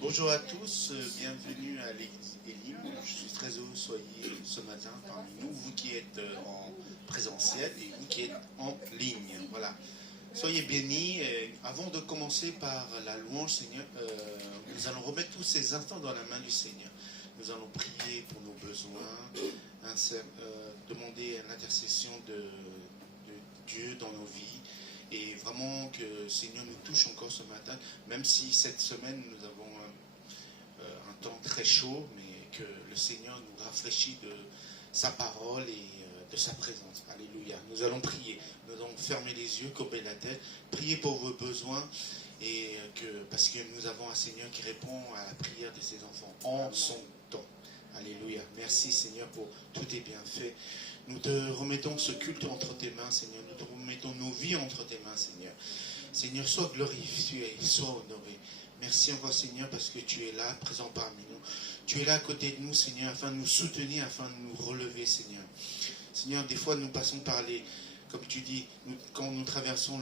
Bonjour à tous, bienvenue à l'église Elim. Je suis très heureux que vous soyez ce matin parmi nous, vous qui êtes en présentiel et vous qui êtes en ligne. Voilà. Soyez bénis. Avant de commencer par la louange, Seigneur, nous allons remettre tous ces instants dans la main du Seigneur. Nous allons prier pour nos besoins, demander l'intercession de Dieu dans nos vies. Et vraiment que le Seigneur nous touche encore ce matin, même si cette semaine nous avons un temps très chaud, mais que le Seigneur nous rafraîchit de sa parole et de sa présence. Alléluia. Nous allons prier. Nous allons fermer les yeux, courber la tête, prier pour vos besoins, et parce que nous avons un Seigneur qui répond à la prière de ses enfants en son temps. Alléluia. Merci Seigneur pour tous tes bienfaits. Nous te remettons ce culte entre tes mains, Seigneur. Nous te remettons nos vies entre tes mains, Seigneur. Seigneur, sois glorifié, sois honoré. Merci encore, Seigneur, parce que tu es là, présent parmi nous. Tu es là à côté de nous, Seigneur, afin de nous soutenir, afin de nous relever, Seigneur. Seigneur, des fois, nous passons par comme tu dis, quand nous traversons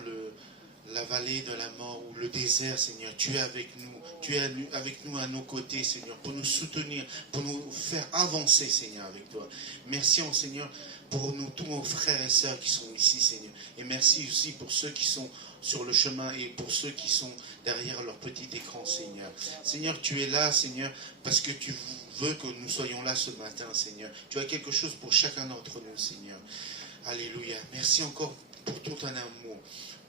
la vallée de la mort ou le désert, Seigneur, tu es avec nous. Tu es avec nous à nos côtés, Seigneur, pour nous soutenir, pour nous faire avancer, Seigneur, avec toi. Merci, Seigneur, pour nous, tous nos frères et sœurs qui sont ici, Seigneur. Et merci aussi pour ceux qui sont sur le chemin et pour ceux qui sont derrière leur petit écran, Seigneur. Seigneur, tu es là, Seigneur, parce que tu veux que nous soyons là ce matin, Seigneur. Tu as quelque chose pour chacun d'entre nous, Seigneur. Alléluia. Merci encore pour tout ton amour.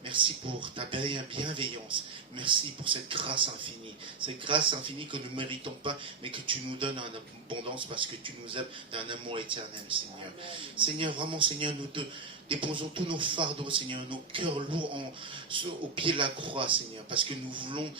Merci pour ta bienveillance. Merci pour cette grâce infinie. Cette grâce infinie que nous ne méritons pas, mais que tu nous donnes en abondance parce que tu nous aimes d'un amour éternel, Seigneur. Seigneur, vraiment, Seigneur, nous te déposons tous nos fardeaux, Seigneur, nos cœurs lourds au pied de la croix, Seigneur, parce que nous voulons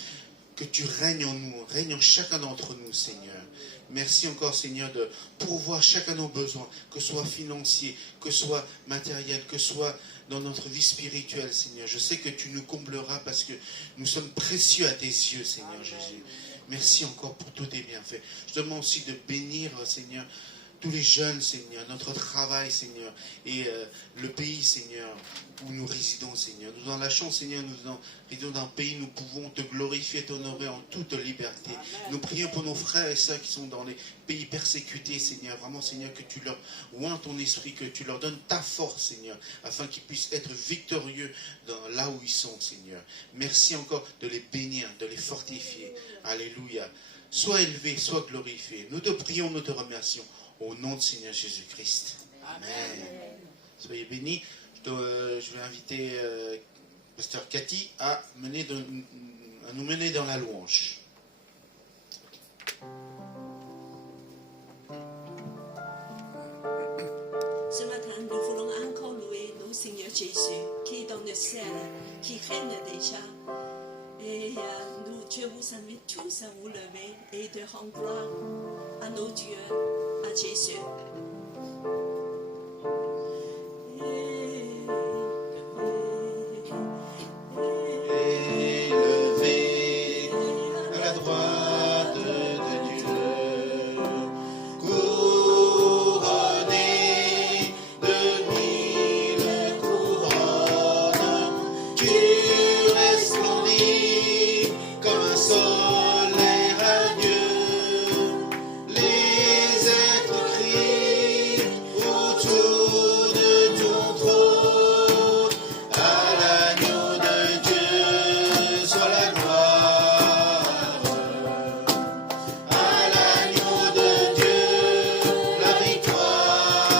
que tu règnes en nous, règne en chacun d'entre nous, Seigneur. Merci encore, Seigneur, de pourvoir chacun de nos besoins, que ce soit financier, que ce soit matériel, que ce soit dans notre vie spirituelle, Seigneur. Je sais que tu nous combleras parce que nous sommes précieux à tes yeux, Seigneur Jésus. Merci encore pour tous tes bienfaits. Je demande aussi de bénir, Seigneur, tous les jeunes, Seigneur, notre travail, Seigneur, et le pays, Seigneur, où nous résidons, Seigneur. Nous avons la chance, Seigneur, nous résidons dans un pays, nous pouvons te glorifier, t'honorer en toute liberté. Amen. Nous prions pour nos frères et sœurs qui sont dans les pays persécutés, Seigneur. Vraiment, Seigneur, que tu leur oins ton esprit, que tu leur donnes ta force, Seigneur, afin qu'ils puissent être victorieux là où ils sont, Seigneur. Merci encore de les bénir, de les fortifier. Alléluia. Sois élevé, sois glorifié. Nous te prions, nous te remercions. Au nom de Seigneur Jésus-Christ. Amen. Soyez bénis. Je vais inviter Pasteur Cathy à nous mener dans la louange. Ce matin, nous voulons encore louer notre Seigneur Jésus, qui est dans le ciel, qui règne déjà. Et Dieu vous invite tous à vous lever et de rendre gloire à nos dieux, à Jésus. Élevé à la droite de Dieu, couronné de 1000 couronnes, tu resplendis comme un soleil radieux. Les êtres crient autour de ton trône. À l'agneau de Dieu soit la gloire. À l'agneau de Dieu la victoire.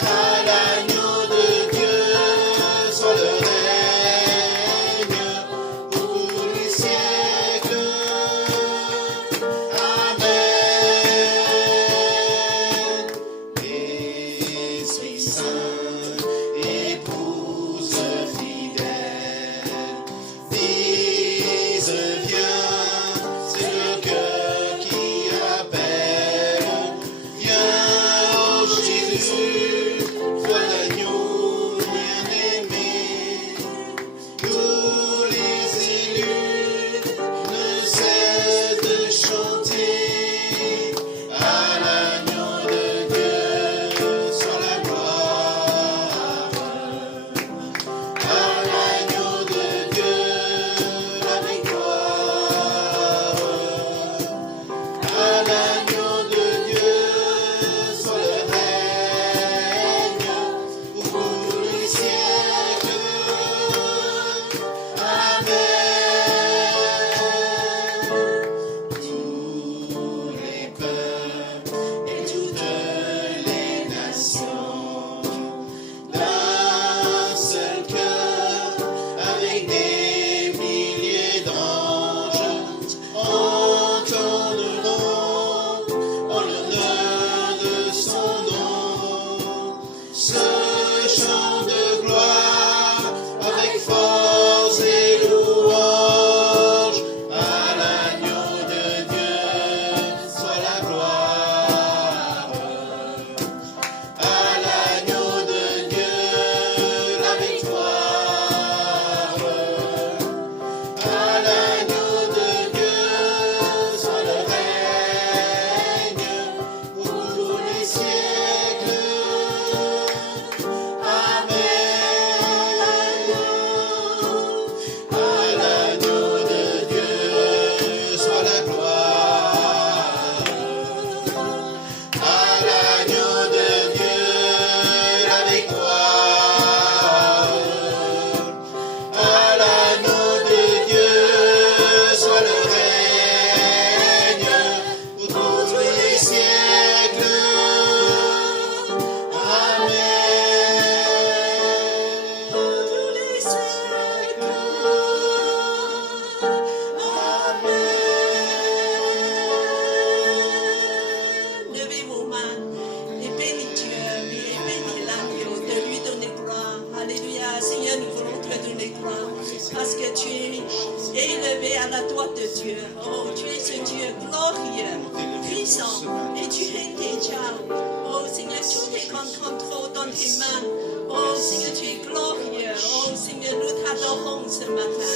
À l'agneau de Dieu soit le règne pour tous les siècles. Amen. Esprit Saint, épouse fidèle, dise viens, c'est le cœur qui appelle. Viens, ô Jésus, toi l'agneau bien-aimé. Tous les élus ne cessent de chanter. À l'agneau de Dieu soit la gloire. À l'agneau de Dieu la victoire. à la droite de Dieu. Oh, tu es ce Dieu glorieux, puissant, et tu règnes déjà. Oh, Seigneur, tout est en contrôle dans tes mains. Oh, Seigneur, tu es glorieux. Oh, Seigneur, nous t'adorons ce matin.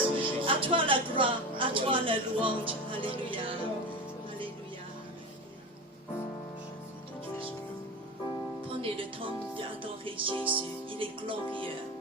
À toi la gloire, à toi la louange. Alléluia. Alléluia. Prenez le temps d'adorer Jésus. Il est glorieux.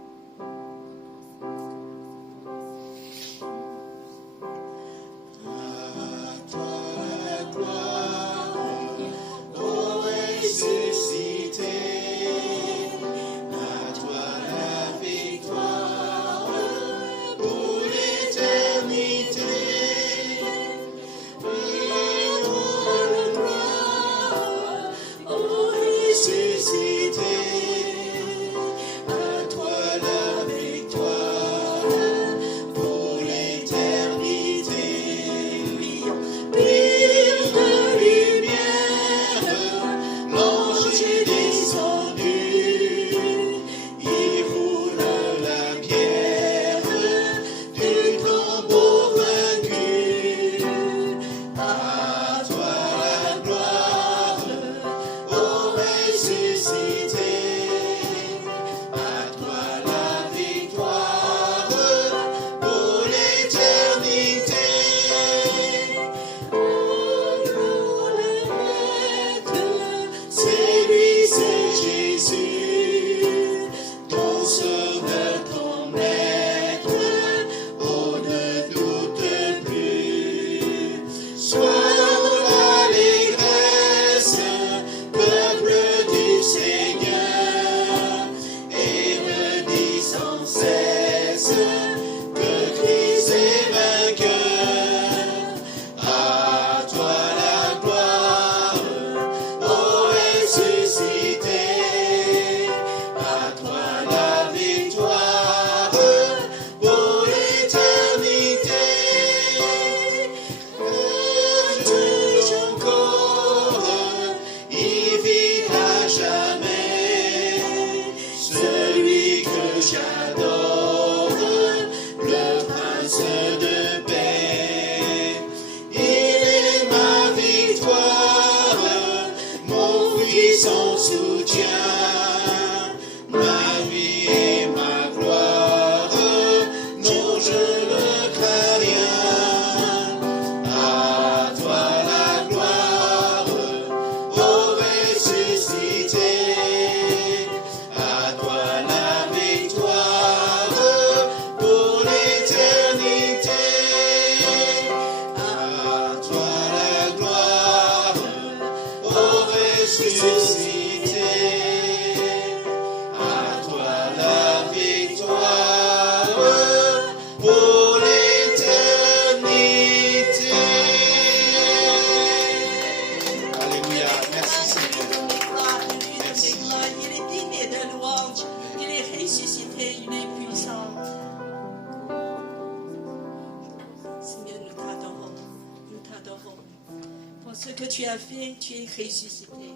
Ce que tu as fait, tu es ressuscité.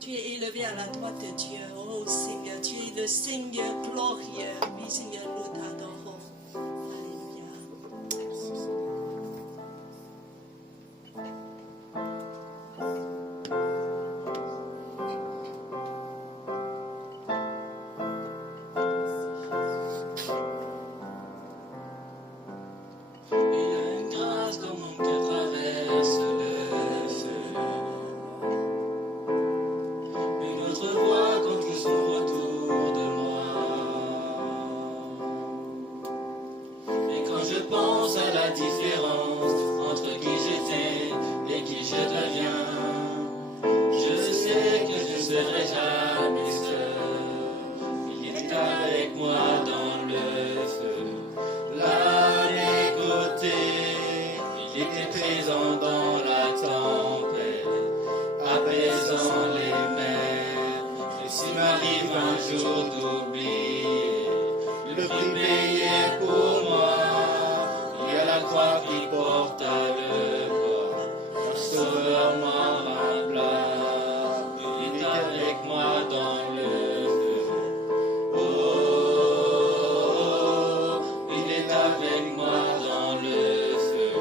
Tu es élevé à la droite de Dieu. Oh Seigneur, tu es le Seigneur glorieux. Oui Seigneur, nous t'adorons. Alléluia. Avec moi dans le feu.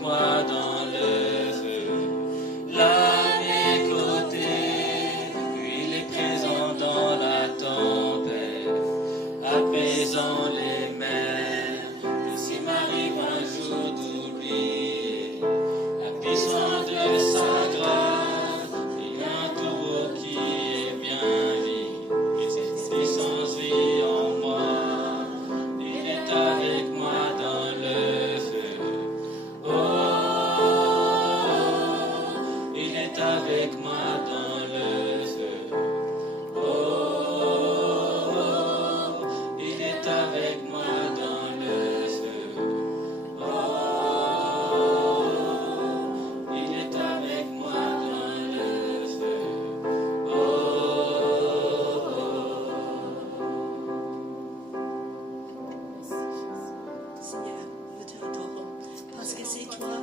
moi dans le feu, là à mes côtés, il est présent dans la tempête, apaisant les mers, que s'il m'arrive un jour d'oublier la puissance de sa grâce, il y a un taureau qui est bien libre, et cette puissance vit en moi, il est avec moi dans le feu. Il est avec moi dans le feu. Oh, il est avec moi dans le feu. Oh, il est avec moi dans le feu. Seigneur, nous te adorons parce que c'est toi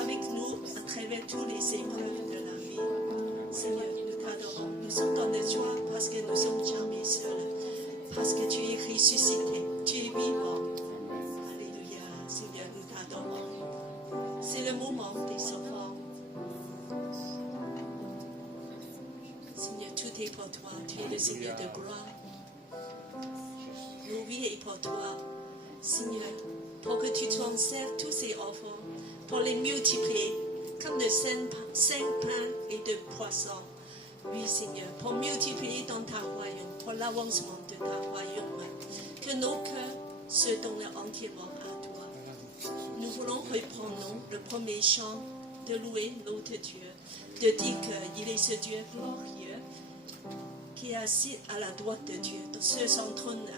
avec nous à travers toutes les épreuves de la vie. Seigneur, nous t'adorons. Nous sommes dans la joie parce que nous sommes jamais seuls. Parce que tu es ressuscité, tu es vivant. Alléluia, Seigneur, nous t'adorons. C'est le moment des enfants. Seigneur, tout est pour toi. Tu es le Seigneur de gloire. Nos vies est pour toi. Seigneur, pour que tu transfères tous ces enfants, pour les multiplier, comme de 5 pains et de poissons. Oui, Seigneur, pour multiplier dans ta royaume, pour l'avancement de ta royaume, que nos cœurs se donnent entièrement à toi. Nous voulons reprendre le premier chant de louer notre Dieu, de dire qu'il est ce Dieu glorieux qui est assis à la droite de Dieu, sur son trône.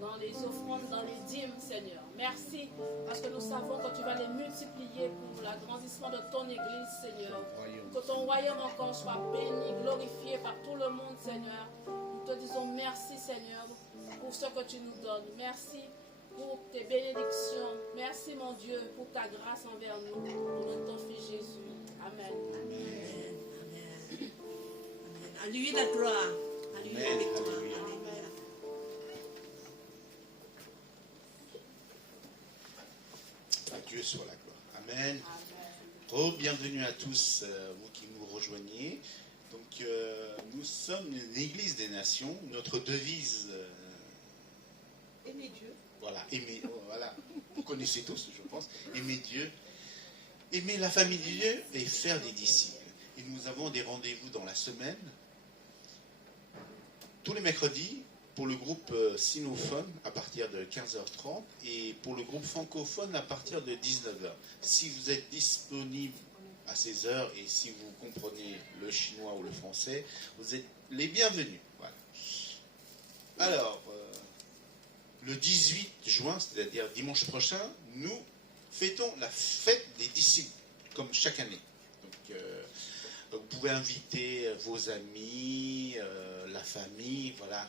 Dans les offrandes, dans les dîmes, Seigneur. Merci, parce que nous savons que tu vas les multiplier pour l'agrandissement de ton Église, Seigneur. Que ton royaume encore soit béni, glorifié par tout le monde, Seigneur. Nous te disons merci, Seigneur, pour ce que tu nous donnes. Merci pour tes bénédictions. Merci, mon Dieu, pour ta grâce envers nous. Au nom de ton Fils Jésus. Amen. Amen. Amen. À lui la gloire. À lui la victoire. Alléluia. Dieu soit la gloire. Amen. Oh, bienvenue à tous, vous qui nous rejoignez. Donc, nous sommes une église des nations. Notre devise... aimer Dieu. Voilà, aimer, voilà. Vous connaissez tous, je pense. Aimer Dieu. Aimer la famille de Dieu et faire des disciples. Et nous avons des rendez-vous dans la semaine. tous les mercredis pour le groupe sinophone à partir de 15h30 et pour le groupe francophone à partir de 19h. Si vous êtes disponible à ces heures et si vous comprenez le chinois ou le français, vous êtes les bienvenus. Voilà. Alors, le 18 juin, c'est-à-dire dimanche prochain, nous fêtons la fête des disciples, comme chaque année. Donc, vous pouvez inviter vos amis, la famille, voilà.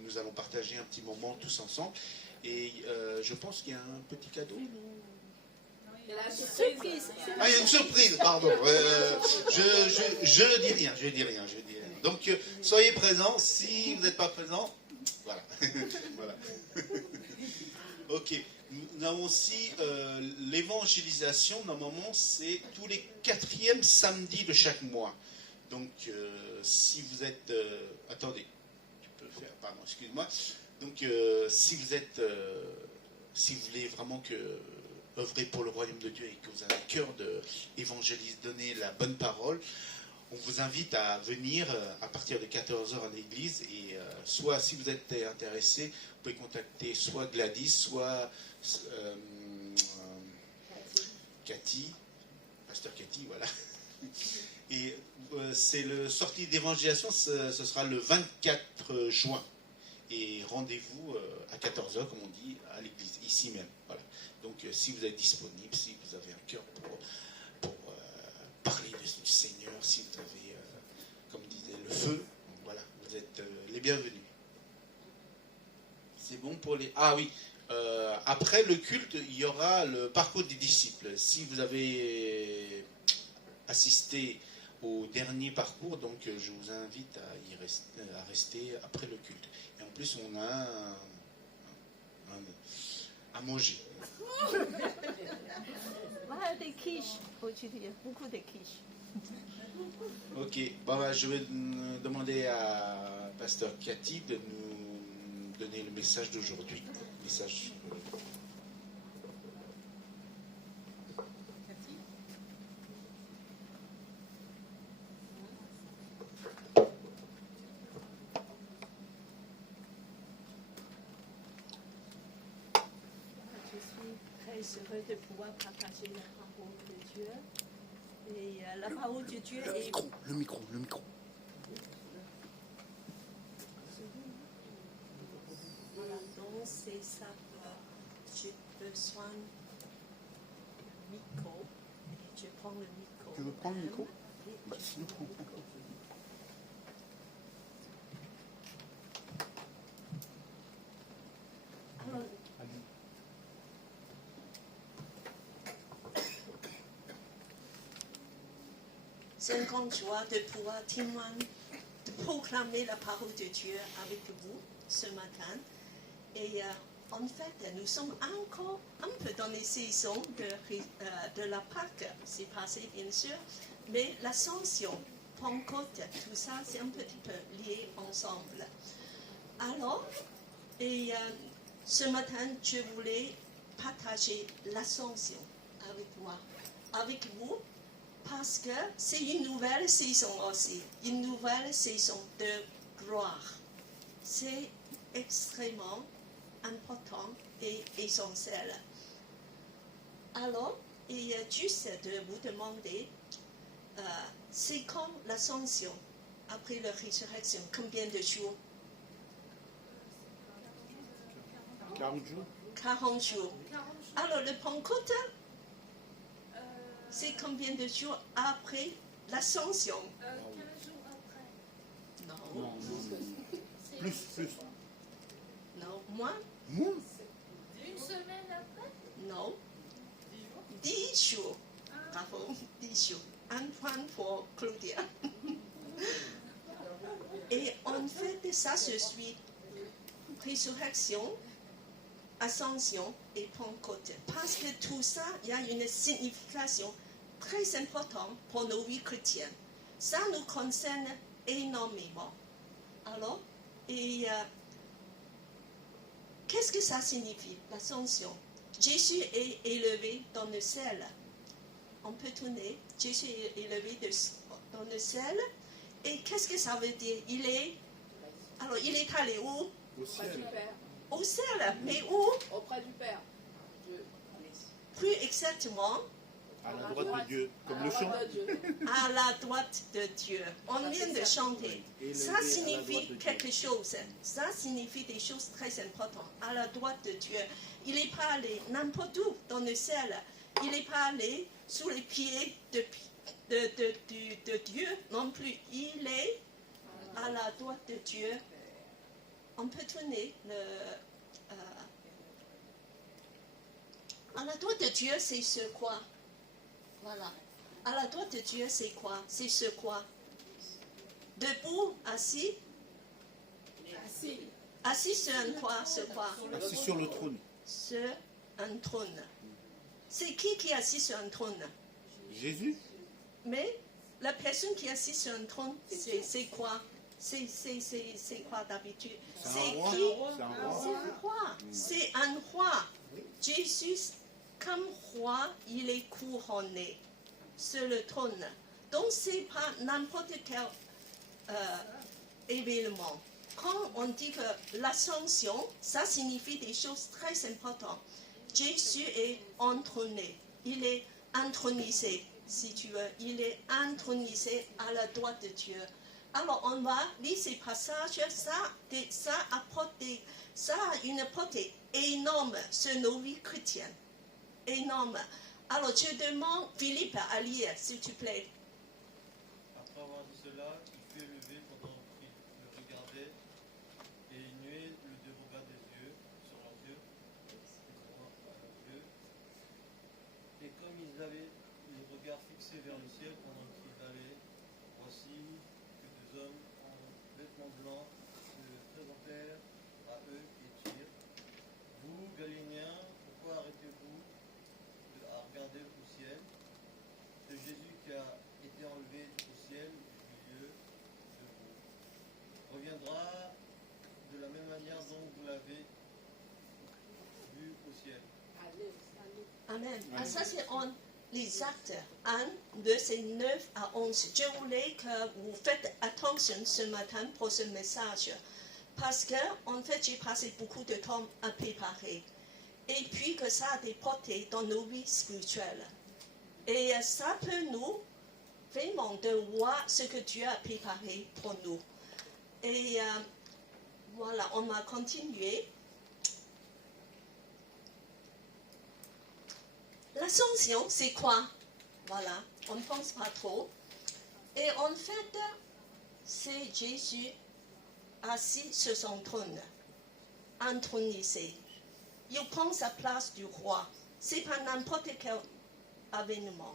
Nous allons partager un petit moment tous ensemble. Et je pense qu'il y a un petit cadeau. Surprise. Ah, il y a une surprise, pardon. Je dis rien. Donc, soyez présents. Si vous n'êtes pas présents, voilà. Voilà. Ok. Nous avons aussi l'évangélisation. Normalement, c'est tous les 4e samedis de chaque mois. Donc, si vous êtes... attendez, tu peux faire... Pardon, excuse-moi. Donc, si vous voulez vraiment œuvrer pour le royaume de Dieu et que vous avez le cœur d'évangéliser, donner la bonne parole, on vous invite à venir à partir de 14h à l'église et soit si vous êtes intéressé, vous pouvez contacter soit Gladys, soit Cathy, pasteur Cathy, voilà. Et c'est le sortie d'évangélisation, ce sera le 24 juin. Et rendez-vous à 14h, comme on dit, à l'église, ici même. Voilà. Donc si vous êtes disponible, si vous avez un cœur pour parler du Seigneur, si vous avez, comme disait, le feu, voilà, vous êtes les bienvenus. C'est bon pour les... Ah oui, après le culte, il y aura le parcours des disciples. Si vous avez assisté au dernier parcours, donc je vous invite à rester après le culte. Et en plus, on a à manger. Voilà des quiches. Il y a beaucoup de quiches. Ok, bon, je vais demander à pasteur Cathy de nous donner le message d'aujourd'hui. Message. Je suis très heureux de pouvoir partager la parole de Dieu. Et la parole de Dieu est... Le micro. Voilà, donc c'est ça que j'ai besoin du micro. Et je prends le micro. Tu veux prendre le micro? Oui. Bah, sinon, prends. Alors, c'est une grande joie de pouvoir témoigner, de proclamer la parole de Dieu avec vous ce matin. Et en fait, nous sommes encore un peu dans les saisons de la Pâque. C'est passé, bien sûr, mais l'Ascension, Pentecôte, tout ça, c'est un petit peu lié ensemble. Alors, ce matin, je voulais partager l'Ascension avec vous, parce que c'est une nouvelle saison aussi, une nouvelle saison de gloire. C'est extrêmement important et essentiel. Alors, il y a juste de vous demander, c'est quand l'Ascension, après la résurrection, combien de jours? 40 jours. 40 jours. Alors, le Pentecôte, c'est combien de jours après l'Ascension? 15 jours après. Non. Plus. Non. Moins? Une semaine après? Non. 10 jours. Bravo, 10 jours. Un point pour Claudia. Et en fait, ça se suit résurrection, ascension et Pentecôte. Parce que tout ça, il y a une signification très importante pour nos vies chrétiennes. Ça nous concerne énormément. Alors, qu'est-ce que ça signifie, l'ascension? Jésus est élevé dans le ciel. On peut tourner. Jésus est élevé dans le ciel. Et qu'est-ce que ça veut dire? Il est Alors, il est allé où? Au Auprès du ciel. Père. Au ciel. Mais où? Auprès du Père. Dieu. Plus exactement, À la droite de Dieu. Comme le chant. De Dieu. à la droite de Dieu. On vient de chanter. Ça signifie quelque chose. Ça signifie des choses très importantes. À la droite de Dieu. Il n'est pas allé n'importe où dans le ciel. Il n'est pas allé sous les pieds de Dieu non plus. Il est à la droite de Dieu. On peut tourner à la droite de Dieu, c'est ce quoi? Voilà. À la droite de Dieu, c'est quoi? C'est ce quoi? Debout, assis? Assis. Assis sur un quoi? Ce quoi? Assis sur le trône. Sur un trône. C'est qui est assis sur un trône? Jésus. Mais la personne qui est assise sur un trône, c'est quoi? C'est quoi d'habitude? C'est un C'est roi. qui? C'est un roi. C'est un roi. C'est un roi. Jésus, comme roi, il est couronné sur le trône. Donc, ce n'est pas n'importe quel événement. Quand on dit que l'ascension, ça signifie des choses très importantes. Jésus est entrôné. Il est intronisé, si tu veux. Il est intronisé à la droite de Dieu. Alors, on va lire ces passages. Ça a une portée énorme sur nos vies chrétiennes. Énorme. Alors, je demande Philippe à lire, s'il te plaît. Après avoir dit cela, il fut élevé pendant qu'il le regardait, et il nuait le regard des yeux sur leurs yeux, et comme ils avaient le regard fixé vers le ciel pendant qu'ils allaient, voici que deux hommes en vêtements blancs se présentèrent à eux et dirent: Vous, Galiléens, pourquoi arrêtez-vous à regarder au ciel? C'est Jésus qui a été enlevé au ciel du milieu de vous reviendra de la même manière dont vous l'avez vu au ciel. Allez. Amen. Ah, ça, c'est en les actes 1, versets 9 à 11. Je voulais que vous faites attention ce matin pour ce message. Parce que, en fait, j'ai passé beaucoup de temps à préparer. Et puis que ça a des portées dans nos vies spirituelles. Et ça peut nous vraiment de voir ce que Dieu a préparé pour nous. Et voilà, on va continuer. L'ascension, c'est quoi? Voilà, on ne pense pas trop. Et en fait, c'est Jésus assis sur son trône, intronisé. Il prend sa place du roi. C'est pas n'importe quel événement.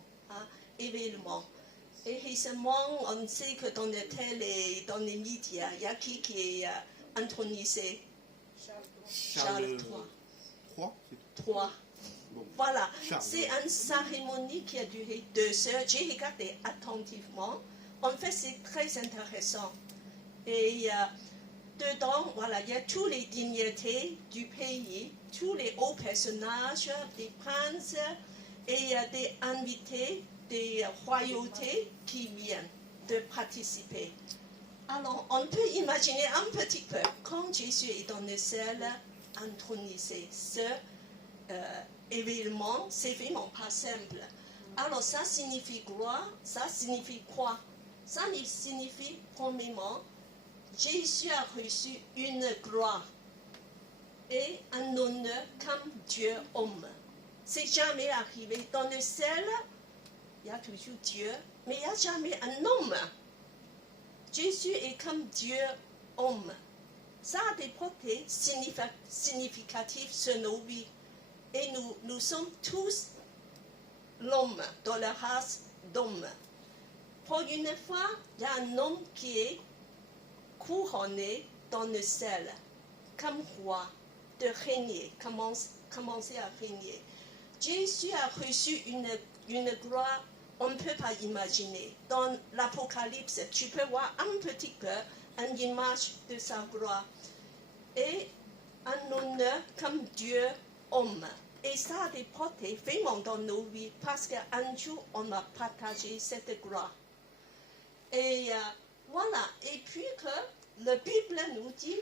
Et récemment, on sait que dans les télé, dans les médias, il y a qui est intronisé? Charles III. 3. Bon. Voilà, Charles. c'est une cérémonie qui a duré 2 heures. J'ai regardé attentivement. En fait, c'est très intéressant. Et dedans, voilà, il y a tous les dignités du pays, tous les hauts personnages, des princes, et il y a des invités, des royautés qui viennent de participer. Alors, on peut imaginer un petit peu, quand Jésus est dans le ciel, intronisé, ce événement, c'est vraiment pas simple. Alors, ça signifie gloire, ça signifie quoi? Ça signifie, premièrement, Jésus a reçu une gloire et un honneur comme Dieu homme. C'est jamais arrivé. Dans le ciel, il y a toujours Dieu, mais il n'y a jamais un homme. Jésus est comme Dieu homme. Ça a des portées significatives sur nos vies. Et nous sommes tous l'homme, dans la race d'homme. Pour une fois, il y a un homme qui est couronné dans le ciel, comme roi, de régner, commencer à régner. Jésus a reçu une gloire, on ne peut pas imaginer. Dans l'Apocalypse, tu peux voir un petit peu une image de sa gloire. Et un honneur comme Dieu homme. Et ça a des portées vraiment dans nos vies, parce qu'un jour, on a partagé cette gloire. Et voilà. Et puis que la Bible nous dit,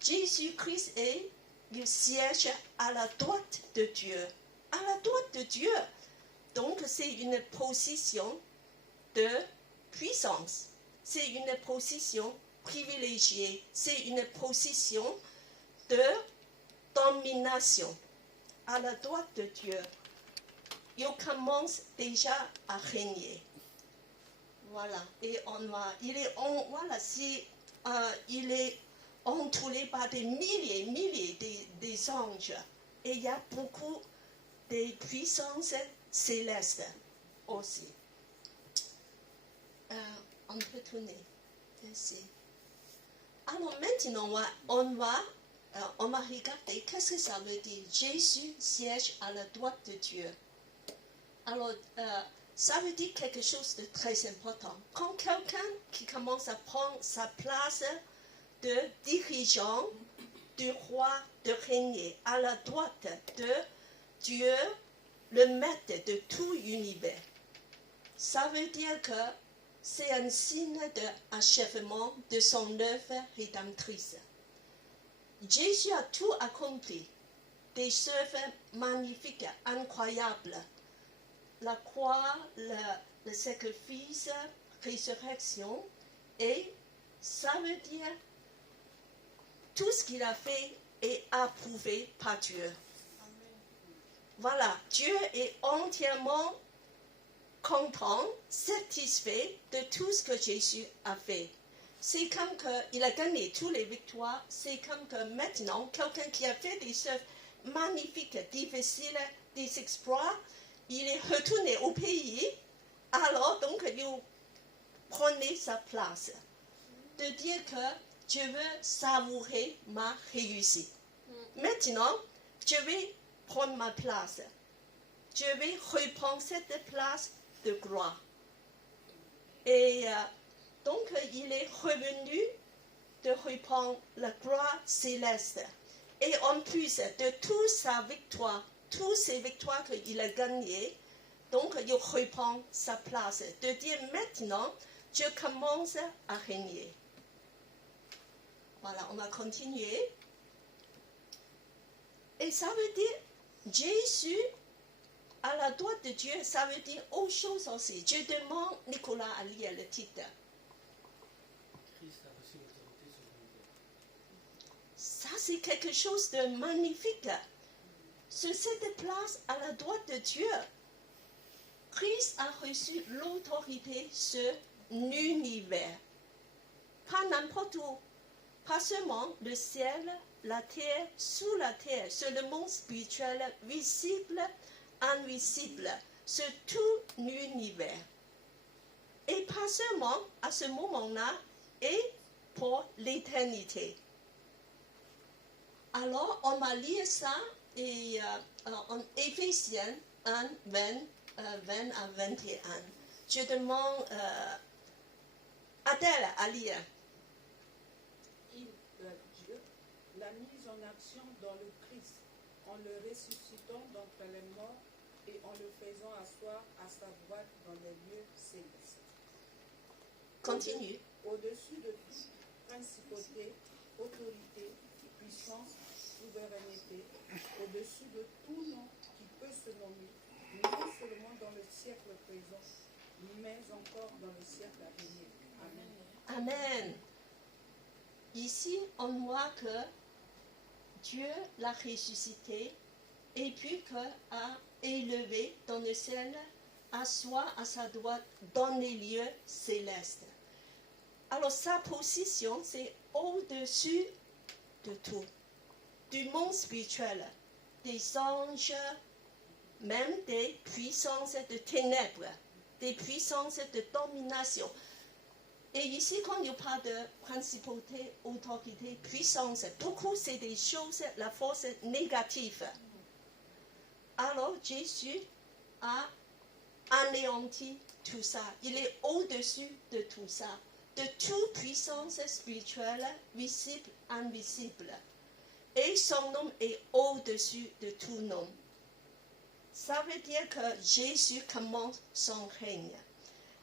Jésus-Christ il siège à la droite de Dieu. À la droite de Dieu. Donc c'est une position de puissance. C'est une position privilégiée. C'est une position de domination. À la droite de Dieu. Il commence déjà à régner. Voilà. Et il est entouré par des milliers des anges. Et il y a beaucoup de puissances célestes aussi. On peut tourner. Ici. Alors maintenant, on va regarder qu'est-ce que ça veut dire. Jésus siège à la droite de Dieu. Alors, ça veut dire quelque chose de très important. Quand quelqu'un qui commence à prendre sa place de dirigeant, du roi, de régner à la droite de Dieu, le maître de tout l'univers, ça veut dire que c'est un signe d'achèvement de son œuvre rédemptrice. Jésus a tout accompli, des œuvres magnifiques, incroyables. La croix, le sacrifice, résurrection, et ça veut dire tout ce qu'il a fait est approuvé par Dieu. Amen. Voilà, Dieu est entièrement content, satisfait de tout ce que Jésus a fait. C'est comme qu'il a gagné toutes les victoires, c'est comme que maintenant, quelqu'un qui a fait des œuvres magnifiques, difficiles, des exploits, il est retourné au pays, alors donc il prenait sa place. De dire que je veux savourer ma réussite. Maintenant, je vais prendre ma place. Je vais reprendre cette place de gloire. Et donc il est revenu de reprendre la gloire céleste. Et en plus de toute sa victoire, toutes ces victoires qu'il a gagnées, donc il reprend sa place. De dire maintenant, je commence à régner. Voilà, on va continuer. Et ça veut dire, Jésus, à la droite de Dieu, ça veut dire autre chose aussi. Je demande Nicolas à lire le titre. Christ a reçu l'autorité sur l'univers. Ça, c'est quelque chose de magnifique. Sur cette place à la droite de Dieu, Christ a reçu l'autorité sur l'univers. Pas n'importe où. Pas seulement le ciel, la terre, sous la terre, sur le monde spirituel, visible, invisible, sur tout l'univers. Et pas seulement à ce moment-là, et pour l'éternité. Alors, on va lire ça et, en Éphésiens 1, 20 à 21. Je demande Adèle à lire. Dieu l'a mise en action dans le Christ, en le ressuscitant d'entre les morts et en le faisant asseoir à sa droite dans les lieux célestes. Continue. Au-dessus de toute principauté, autorité, puissance, souveraineté, au-dessus de tout nom qui peut se nommer, non seulement dans le siècle présent, mais encore dans le siècle à venir. Amen. Amen. Ici, on voit que Dieu l'a ressuscité et puis qu'a élevé dans le ciel, assoit à sa droite dans les lieux célestes. Alors sa position, c'est au-dessus de tout, du monde spirituel, des anges, même des puissances de ténèbres, des puissances de domination. Et ici, quand il parle de principauté, autorité, puissance, beaucoup c'est des choses, la force négative. Alors Jésus a anéanti tout ça. Il est au-dessus de tout ça, de toute puissance spirituelle, visible, invisible. Et son nom est au-dessus de tout nom. Ça veut dire que Jésus commence son règne.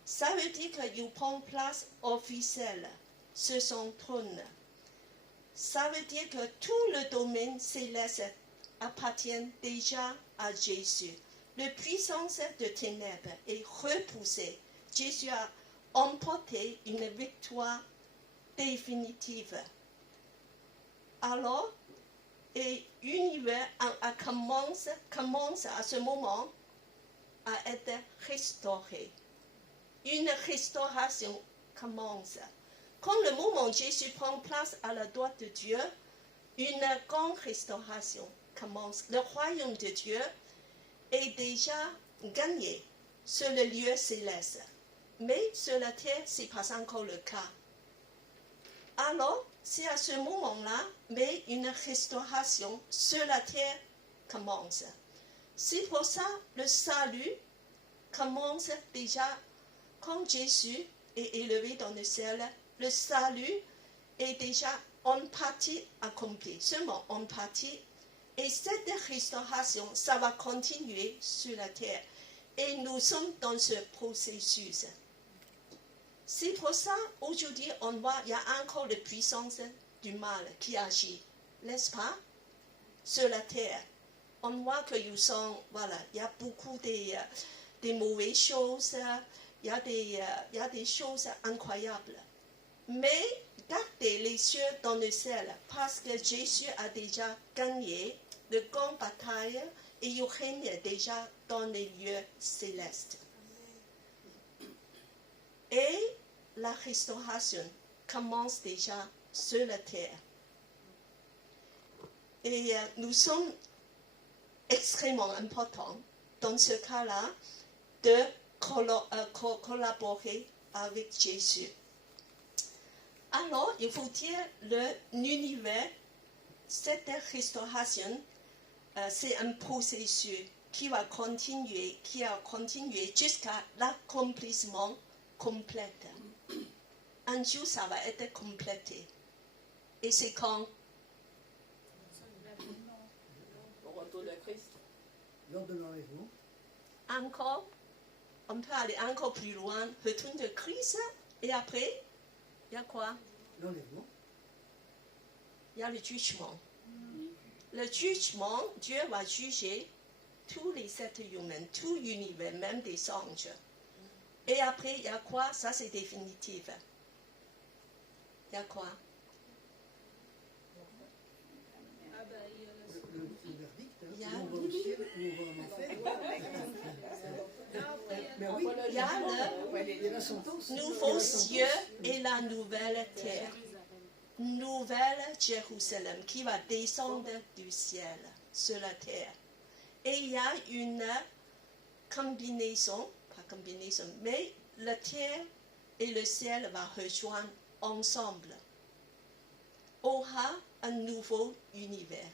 Ça veut dire qu'il prend place officielle. sur son trône. Ça veut dire que tout le domaine céleste appartient déjà à Jésus. La puissance de ténèbres est repoussée. Jésus a emporté une victoire définitive. Alors, l'univers commence à ce moment à être restauré. Une restauration commence. Quand le moment où Jésus prend place à la droite de Dieu, une grande restauration commence. Le royaume de Dieu est déjà gagné sur le lieu céleste. Mais sur la terre, ce n'est pas encore le cas. Alors, c'est à ce moment-là, mais une restauration sur la terre commence. C'est pour ça que le salut commence déjà quand Jésus est élevé dans le ciel. Le salut est déjà en partie accompli, seulement en partie. Et cette restauration, ça va continuer sur la terre. Et nous sommes dans ce processus. C'est pour ça, aujourd'hui, on voit qu'il y a encore la puissance du mal qui agit, n'est-ce pas? Sur la terre. On voit qu'il y a beaucoup de mauvaises choses, il y a des choses incroyables. Mais gardez les yeux dans le ciel, parce que Jésus a déjà gagné de grandes batailles et il règne déjà dans les lieux célestes. Et la restauration commence déjà sur la terre. Et nous sommes extrêmement importants dans ce cas-là de collaborer avec Jésus. Alors, il faut dire l'univers, cette restauration, c'est un processus qui va continuer, jusqu'à l'accomplissement complet. Un jour, ça va être complété. Et c'est quand? Au retour de Christ. Lors de l'enlèvement. Encore, on peut aller encore plus loin, retour de Christ, et après, il y a quoi? L'enlèvement. Il y a le jugement. Le jugement, Dieu va juger tous les êtres humains, tout l'univers, même des anges. Et après, il y a quoi? Ça, c'est définitif. Il y a quoi? Le verdict, Il y a- on va au ciel ou on va en enfer. Mais oui, Il y a il y a la sentence. le nouveau ciel et la nouvelle terre. Nouvelle Jérusalem qui va descendre du ciel sur la terre. Et il y a une combinaison, mais la terre et le ciel vont rejoindre ensemble. Aura un nouveau univers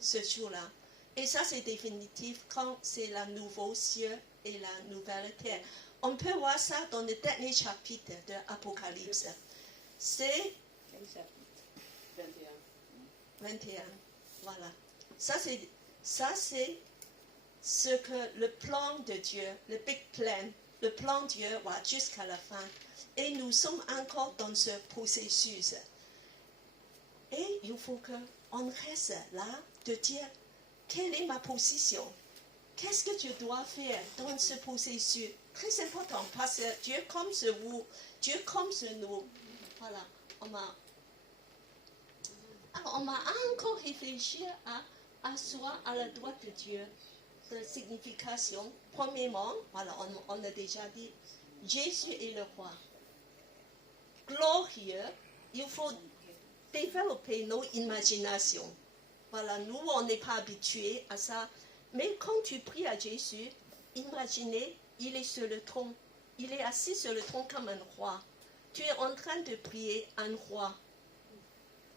ce jour-là. Et ça, c'est définitif quand c'est le nouveau ciel et la nouvelle terre. On peut voir ça dans le dernier chapitre de l'Apocalypse. C'est 21. Voilà. Ça, c'est ce que le plan de Dieu, le big plan, le plan de Dieu va jusqu'à la fin. Et nous sommes encore dans ce processus. Et il faut qu'on reste là de dire, quelle est ma position? Qu'est-ce que je dois faire dans ce processus? Très important, parce que Dieu comme sur vous, Dieu comme sur nous. Voilà, on m'a encore réfléchi à asseoir à la droite de Dieu. De signification. Premièrement, voilà, on a déjà dit, Jésus est le roi. Glorieux, il faut développer nos imaginations. Voilà, nous, on n'est pas habitués à ça. Mais quand tu pries à Jésus, imaginez, il est sur le trône. Il est assis sur le trône comme un roi. Tu es en train de prier un roi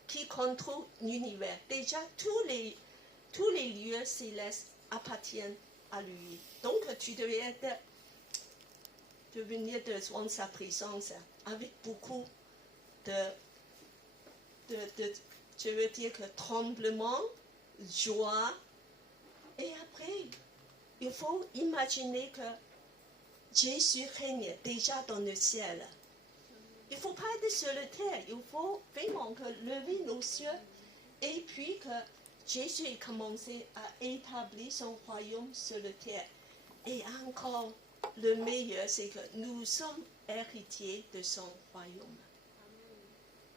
qui contrôle l'univers. Déjà, tous les lieux célestes appartiennent à lui. Donc, tu devais venir devant sa présence avec beaucoup je veux dire que tremblement, joie. Et après, il faut imaginer que Jésus règne déjà dans le ciel. il ne faut pas être sur la terre, il faut vraiment que lever nos cieux et puis que Jésus ait commencé à établir son royaume sur la terre. Et encore, le meilleur, c'est que nous sommes héritiers de son royaume.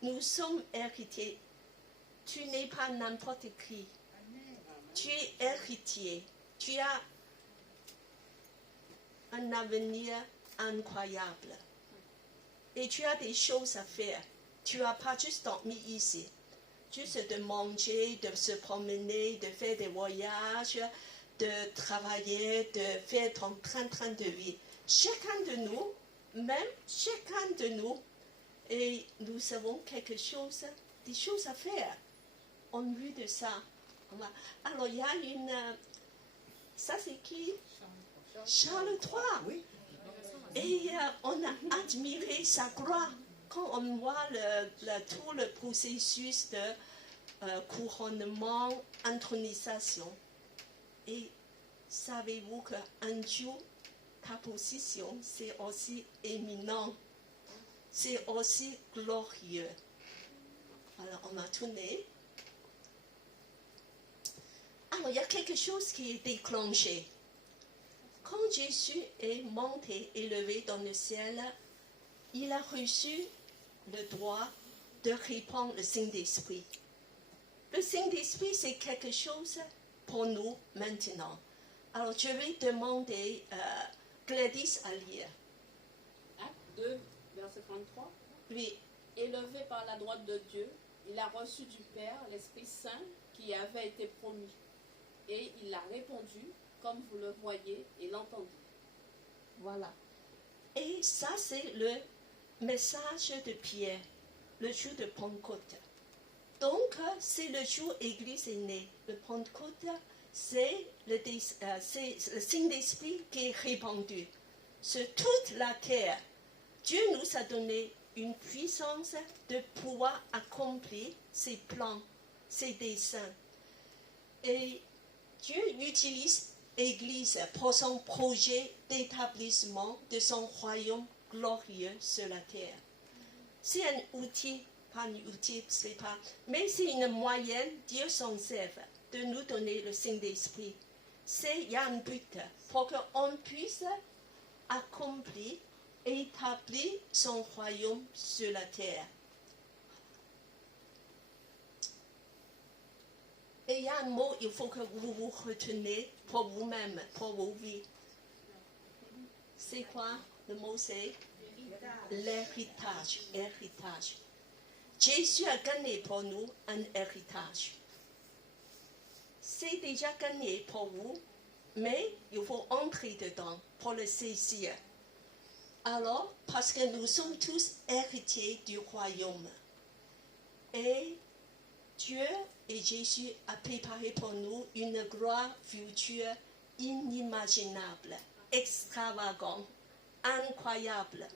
Nous sommes héritiers. Tu n'es pas n'importe qui. Tu es héritier. Tu as un avenir incroyable. Et tu as des choses à faire. Tu n'as pas juste dormi ici. Juste de manger, de se promener, de faire des voyages, de travailler, de faire ton train de vie. Chacun de nous, même chacun de nous, et nous avons quelque chose, des choses à faire en vue de ça. Alors il y a une... ça c'est qui? Charles III. Oui. Et on a admiré sa gloire quand on voit tout le processus de couronnement, intronisation. Et savez-vous qu'un jour, ta position, c'est aussi éminent, c'est aussi glorieux. Alors, on a tourné. Alors, il y a quelque chose qui est déclenché. Quand Jésus est monté, élevé dans le ciel, il a reçu le droit de répandre le Saint-Esprit. Le Saint-Esprit, c'est quelque chose pour nous maintenant. Alors, je vais demander Gladys à lire. Acte 2, verset 33. Oui. Élevé par la droite de Dieu, il a reçu du Père l'Esprit Saint qui avait été promis. Et il l'a répondu, comme vous le voyez et l'entendez. Voilà. Et ça, c'est le message de Pierre, le jour de Pentecôte. Donc, c'est le jour où l'Église est née. Le Pentecôte, c'est le Saint-Esprit qui est répandu sur toute la terre. Dieu nous a donné une puissance de pouvoir accomplir ses plans, ses desseins. Et Dieu utilise l'Église pour son projet d'établissement de son royaume glorieux sur la terre. C'est un outil, pas un outil, c'est pas, mais c'est une moyenne, Dieu s'en sert de nous donner le Saint-Esprit. Il y a un but pour qu'on puisse accomplir, établir son royaume sur la terre. Et il y a un mot, il faut que vous vous reteniez pour vous-même, pour vos vies. C'est quoi? Le mot c'est l'héritage. Héritage. Jésus a gagné pour nous un héritage. C'est déjà gagné pour vous, mais il faut entrer dedans pour le saisir. Alors, parce que nous sommes tous héritiers du royaume. Et Dieu et Jésus a préparé pour nous une gloire future inimaginable, extravagante, incroyable.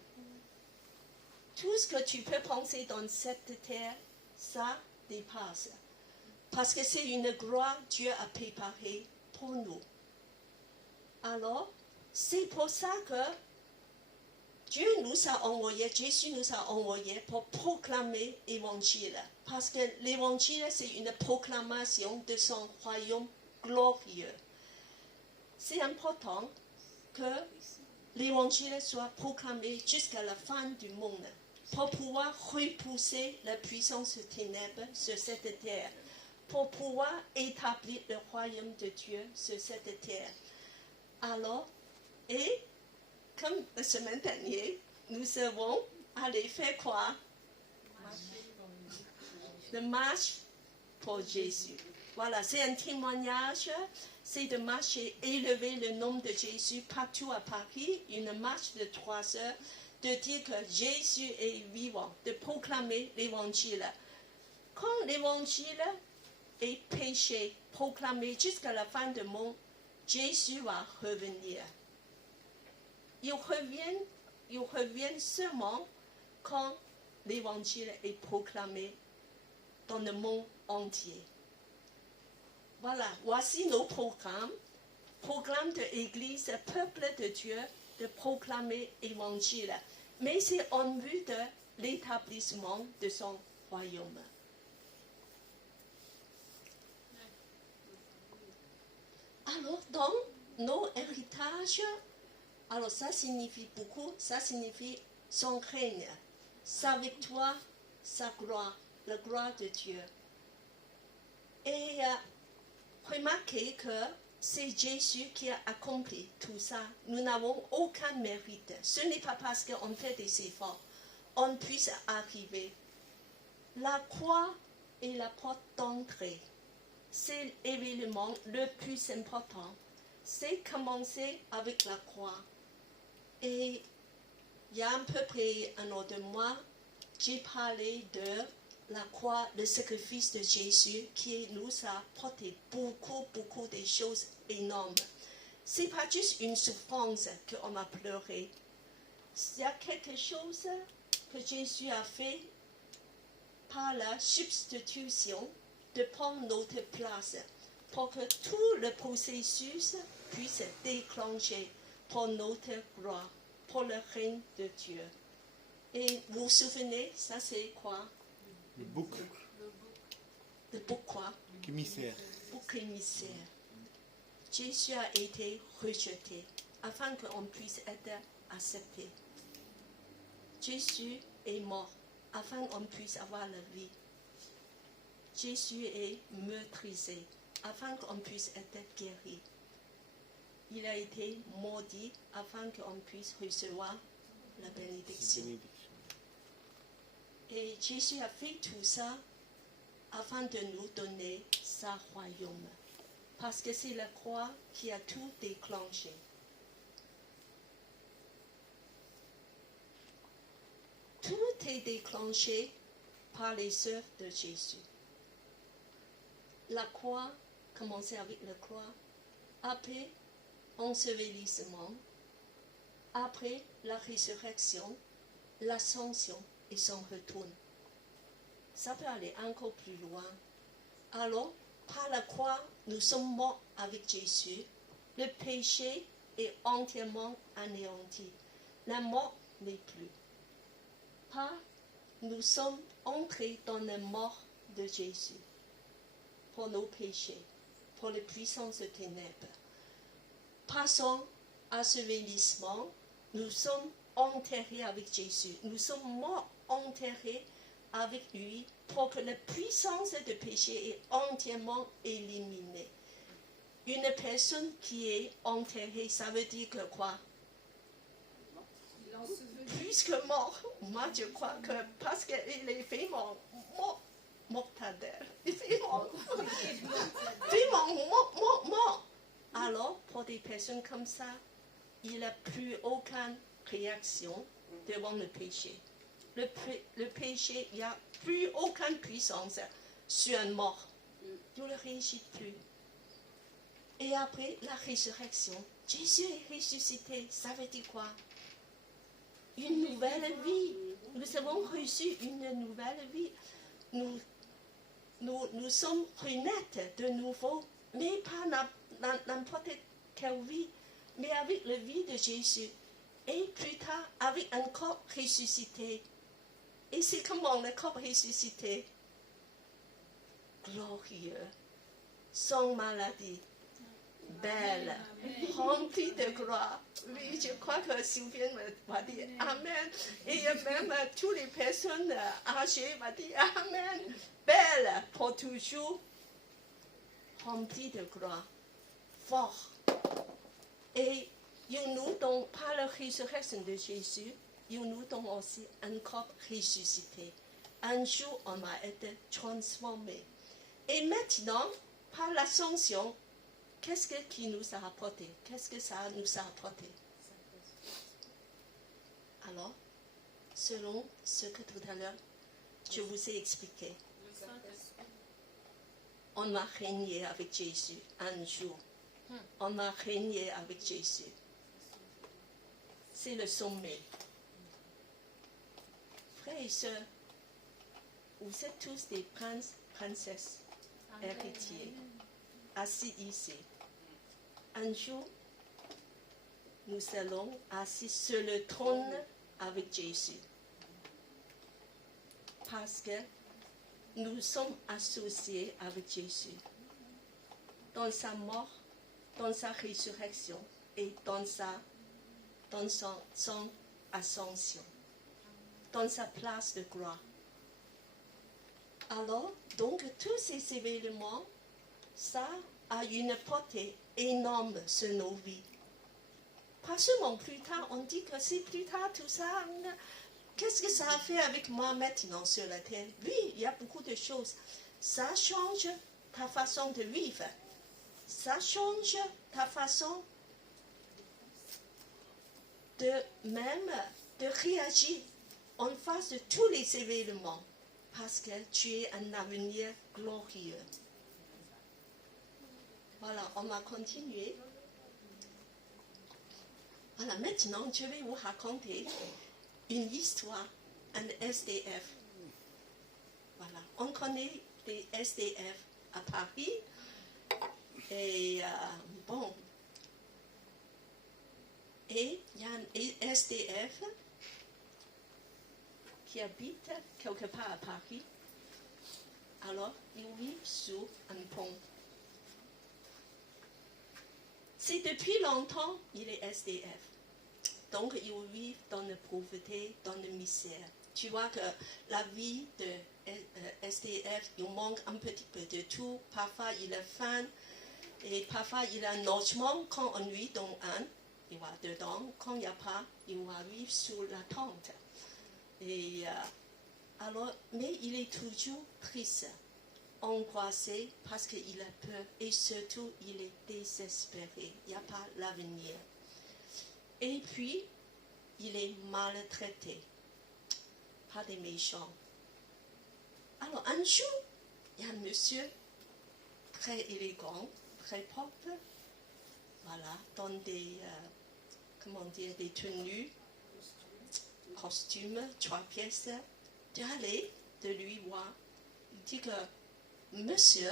Tout ce que tu peux penser dans cette terre, ça dépasse. Parce que c'est une gloire que Dieu a préparée pour nous. Alors, c'est pour ça que Dieu nous a envoyés, Jésus nous a envoyés pour proclamer l'évangile. Parce que l'évangile, c'est une proclamation de son royaume glorieux. C'est important que l'évangile soit proclamé jusqu'à la fin du monde pour pouvoir repousser la puissance des ténèbres sur cette terre, pour pouvoir établir le royaume de Dieu sur cette terre. Alors, et comme la semaine dernière, nous avons allé faire quoi? Le marche pour Jésus. Voilà, c'est un témoignage, c'est de marcher, élever le nom de Jésus partout à Paris, une marche de 3 heures, de dire que Jésus est vivant, de proclamer l'évangile. Quand l'évangile est péché, proclamé jusqu'à la fin du monde, Jésus va revenir. Il revient seulement quand l'évangile est proclamé dans le monde entier. Voilà, voici nos programmes. Programme de l'Église, peuple de Dieu, de proclamer l'évangile. Mais c'est en vue l'établissement de son royaume. Alors, dans nos héritages, alors ça signifie beaucoup, ça signifie son règne, sa victoire, sa gloire, la gloire de Dieu. Et remarquez que c'est Jésus qui a accompli tout ça. Nous n'avons aucun mérite. Ce n'est pas parce qu'on fait des efforts qu'on puisse arriver. La croix est la porte d'entrée. C'est l'événement le plus important. C'est commencer avec la croix. Et il y a à peu près un an de mois, j'ai parlé de la croix, le sacrifice de Jésus qui nous a porté beaucoup de choses énormes. Ce n'est pas juste une souffrance qu'on a pleuré. Il y a quelque chose que Jésus a fait par la substitution de prendre notre place pour que tout le processus puisse déclencher pour notre gloire, pour le règne de Dieu. Et vous vous souvenez, ça c'est quoi? Le bouc Le bouc quoi? émissaire. Bouc émissaire. Jésus a été rejeté afin qu'on puisse être accepté. Jésus est mort afin qu'on puisse avoir la vie. Jésus est meurtrisé afin qu'on puisse être guéri. Il a été maudit afin qu'on puisse recevoir la bénédiction. Et Jésus a fait tout ça afin de nous donner sa royaume. Parce que c'est la croix qui a tout déclenché. Tout est déclenché par les œuvres de Jésus. La croix, commencer avec la croix, après ensevelissement, après la résurrection, l'ascension et son retour. Ça peut aller encore plus loin. Alors, par la croix, nous sommes morts avec Jésus. Le péché est entièrement anéanti. La mort n'est plus. Nous sommes entrés dans la mort de Jésus pour nos péchés, pour les puissances de ténèbres. Par son ensevelissement, nous sommes enterrés avec Jésus. Nous sommes morts enterrés avec lui pour que la puissance de péché est entièrement éliminée. Une personne qui est enterrée, ça veut dire que quoi? Plus que mort. Moi, je crois que parce qu'il est fait mortadelle. Il est mort. Mort. Alors, pour des personnes comme ça, il n'a plus aucune réaction devant le péché. Le péché, il n'y a plus aucune puissance sur un mort. Il ne réagit plus. Et après la résurrection, Jésus est ressuscité. Ça veut dire quoi? Une nouvelle vie. Nous avons reçu une nouvelle vie. Nous sommes renaître de nouveau, mais pas n'importe quelle vie, mais avec la vie de Jésus. Et plus tard, avec un corps ressuscité. Et c'est comment le corps ressuscité? Glorieux, sans maladie, belle, rempli de gloire. Oui, je crois que Sylviane va dire Amen. Et même toutes les personnes âgées vont dire Amen. Belle pour toujours, rempli de gloire, fort. Et il nous donne, par la résurrection de Jésus, il nous donne aussi un corps ressuscité. Un jour, on va être transformé. Et maintenant, par l'ascension, qu'est-ce qui nous a apporté? Qu'est-ce que ça nous a apporté? Alors, selon ce que tout à l'heure, je vous ai expliqué, on va régner avec Jésus un jour. On va régner avec Jésus. C'est le sommet. Frères et sœurs, vous êtes tous des princes, princesses, héritiers, assis ici. Un jour, nous allons assis sur le trône avec Jésus. parce que nous sommes associés avec Jésus dans sa mort, dans sa résurrection et dans son ascension, dans sa place de gloire. Alors, donc, tous ces événements, ça a une portée énorme sur nos vies. Pas seulement plus tard, on dit que c'est plus tard tout ça. Qu'est-ce que ça a fait avec moi maintenant sur la terre? Oui, il y a beaucoup de choses. Ça change ta façon de vivre. Ça change ta façon de réagir en face de tous les événements. Parce que tu es un avenir glorieux. Voilà, on va continuer. Voilà, maintenant, je vais vous raconter une histoire, un SDF. Voilà, on connaît des SDF à Paris. Et bon, et il y a un SDF qui habite quelque part à Paris. Alors, il vit sous un pont. C'est depuis longtemps il est SDF. Donc, il vit dans la pauvreté, dans le misère. Tu vois que la vie de SDF, il manque un petit peu de tout. Parfois, il a faim. Et parfois, il a un logement. Quand on vit dans un, il va dedans. Quand il n'y a pas, il va vivre sous la tente. Et alors, mais il est toujours triste, angoissé parce qu'il a peur et surtout il est désespéré. Il n'y a pas l'avenir. Et puis, il est maltraité par des méchants. Alors, un jour, il y a un monsieur très élégant, très propre, voilà, dans des, des tenues, costumes, 3 pièces, d'aller de lui voir. Il dit que, monsieur,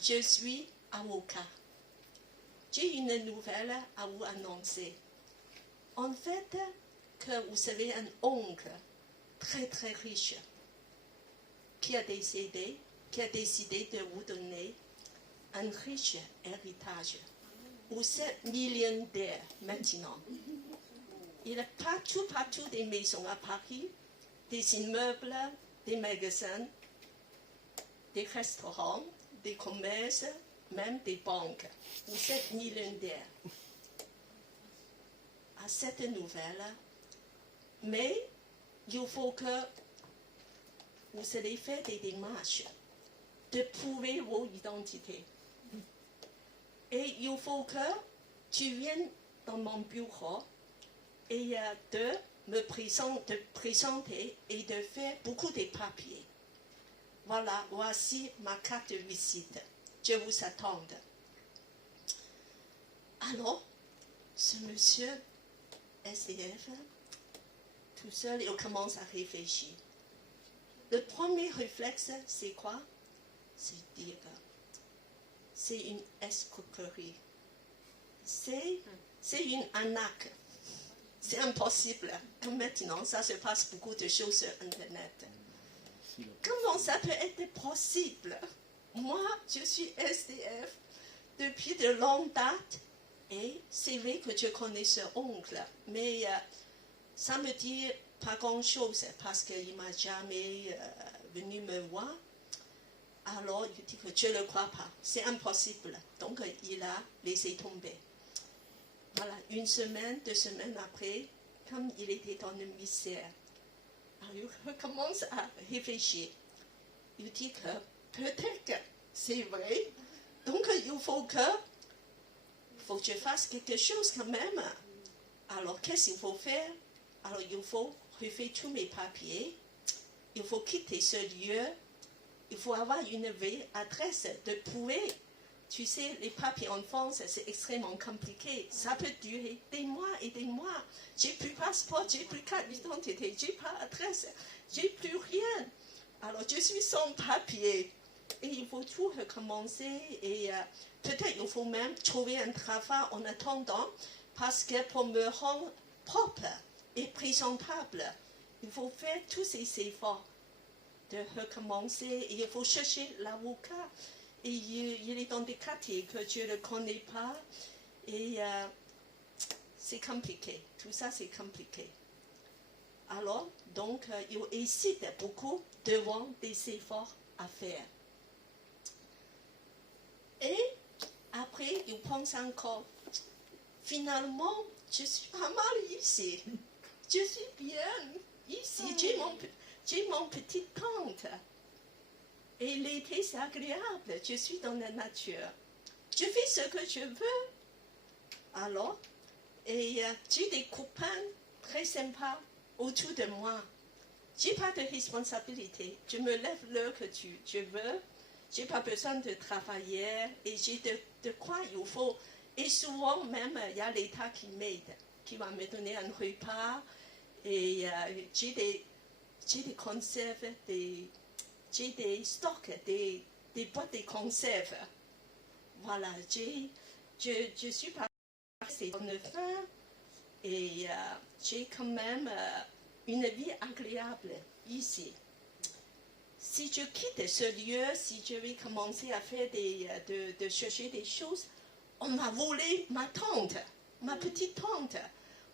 je suis avocat. J'ai une nouvelle à vous annoncer. En fait, que vous avez un oncle très très riche qui a décidé de vous donner un riche héritage. Vous êtes millionnaire maintenant. Il y a partout des maisons à Paris, des immeubles, des magasins, des restaurants, des commerces, même des banques. Vous êtes millionnaire. À cette nouvelle, mais il faut que vous allez faire des démarches de prouver vos identités. Et il faut que tu viennes dans mon bureau et de me présenter et de faire beaucoup de papiers. Voilà, voici ma carte de visite. Je vous attends. Alors, ce monsieur SDF, tout seul, il commence à réfléchir. Le premier réflexe, c'est quoi? C'est dire que c'est une escroquerie. C'est une arnaque. C'est impossible. Maintenant, ça se passe beaucoup de choses sur Internet. Comment ça peut être possible? Moi, je suis SDF depuis de longue date et c'est vrai que je connais ce oncle, mais ça me dit pas grand-chose parce qu'il ne m'a jamais venu me voir. Alors, il dit que je ne le crois pas. C'est impossible. Donc, il a laissé tomber. Voilà, 1 semaine, 2 semaines après, comme il était dans le misère, il commence à réfléchir. Il dit que peut-être que c'est vrai. Donc, il faut que je fasse quelque chose quand même. Alors, qu'est-ce qu'il faut faire? Alors, il faut refaire tous mes papiers. Il faut quitter ce lieu. Il faut avoir une vraie adresse de prouver. Tu sais, les papiers en France, c'est extrêmement compliqué. Ça peut durer des mois et des mois. J'ai plus passeport, j'ai plus carte d'identité, j'ai pas adresse, j'ai plus rien. Alors, je suis sans papier. Et il faut tout recommencer. Et peut-être il faut même trouver un travail en attendant. Parce que pour me rendre propre et présentable, il faut faire tous ces efforts. de recommencer. Il faut chercher l'avocat. Et il est dans des quartiers que je ne connais pas. Et c'est compliqué. Tout ça, c'est compliqué. Alors, donc, il hésite beaucoup devant des efforts à faire. Et après, il pense encore, finalement, je suis pas mal ici. Je suis bien ici. J'ai mon petite tante. Et l'été, c'est agréable. Je suis dans la nature. Je fais ce que je veux. Alors, et j'ai des copains très sympas autour de moi. Je n'ai pas de responsabilité. Je me lève l'heure que je veux. Je n'ai pas besoin de travailler. Et j'ai de quoi il faut. Et souvent, même, il y a l'État qui m'aide, qui va me donner un repas. Et j'ai des conserves, j'ai des stocks, des boîtes de conserves. Voilà, je suis pas restée dans le fin et j'ai quand même une vie agréable ici. Si je quitte ce lieu, si je vais commencer à faire de chercher des choses, on m'a volé ma tante, ma petite tante.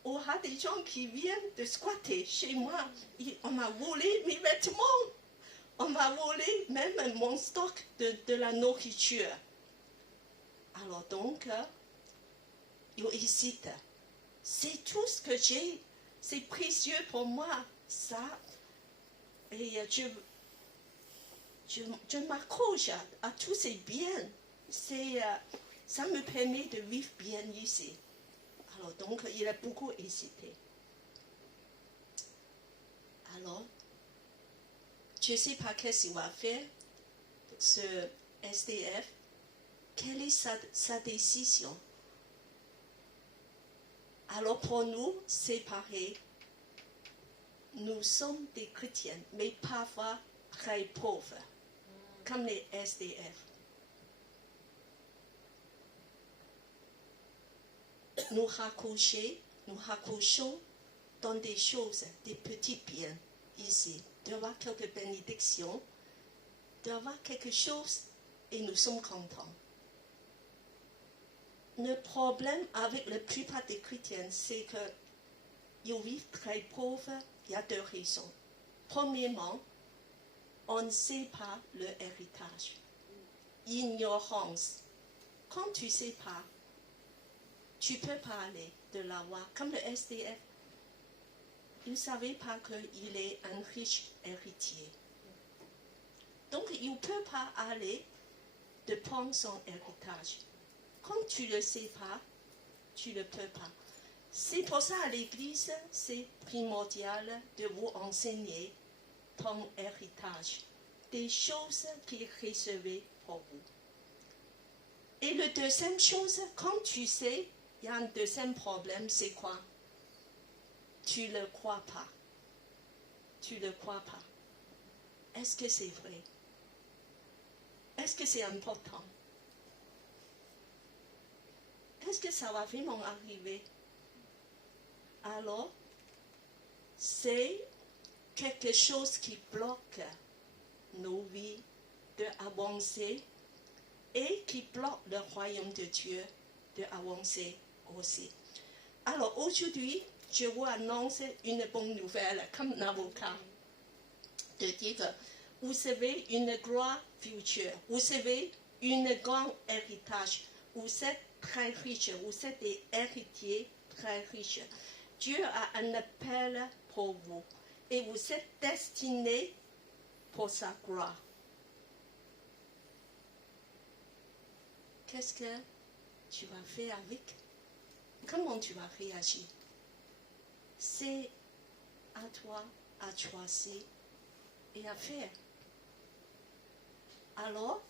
Il y aura des gens qui viennent de squatter chez moi. On m'a volé mes vêtements. On m'a volé même mon stock de la nourriture. Alors donc, il hésite. C'est tout ce que j'ai. C'est précieux pour moi, ça. Et je m'accroche à tous ces biens. Ça me permet de vivre bien ici. Alors donc, il a beaucoup hésité. Alors, je ne sais pas qu'est-ce qu'il va faire, ce SDF. Quelle est sa décision? Alors pour nous, c'est pareil. Nous sommes des chrétiens, mais parfois très pauvres, comme les SDF. Nous raccrochons dans des choses, des petits biens ici, d'avoir quelques bénédictions, d'avoir quelque chose et nous sommes contents. Le problème avec la plupart des chrétiens, c'est qu'ils vivent très pauvres. Il y a deux raisons. Premièrement, on ne sait pas leur héritage. Ignorance. Quand tu ne sais pas, tu peux parler de l'avoir. Comme le SDF, il ne savait pas qu'il est un riche héritier. Donc, il ne peut pas aller de prendre son héritage. Quand tu ne le sais pas, tu ne peux pas. C'est pour ça à l'Église, c'est primordial de vous enseigner ton héritage, des choses qui est réservées pour vous. Et la deuxième chose, quand tu sais, il y a un deuxième problème, c'est quoi? Tu ne le crois pas. Tu ne le crois pas. Est-ce que c'est vrai? Est-ce que c'est important? Est-ce que ça va vraiment arriver? Alors, c'est quelque chose qui bloque nos vies d'avancer et qui bloque le royaume de Dieu d'avancer aussi. Alors aujourd'hui, je vous annonce une bonne nouvelle comme un avocat, de dire que vous avez une gloire future, vous avez un grand héritage, vous êtes très riche, vous êtes des héritiers très riches. Dieu a un appel pour vous et vous êtes destinés pour sa gloire. Qu'est-ce que tu vas faire avec? Comment tu vas réagir? C'est à toi à choisir et à faire. Alors,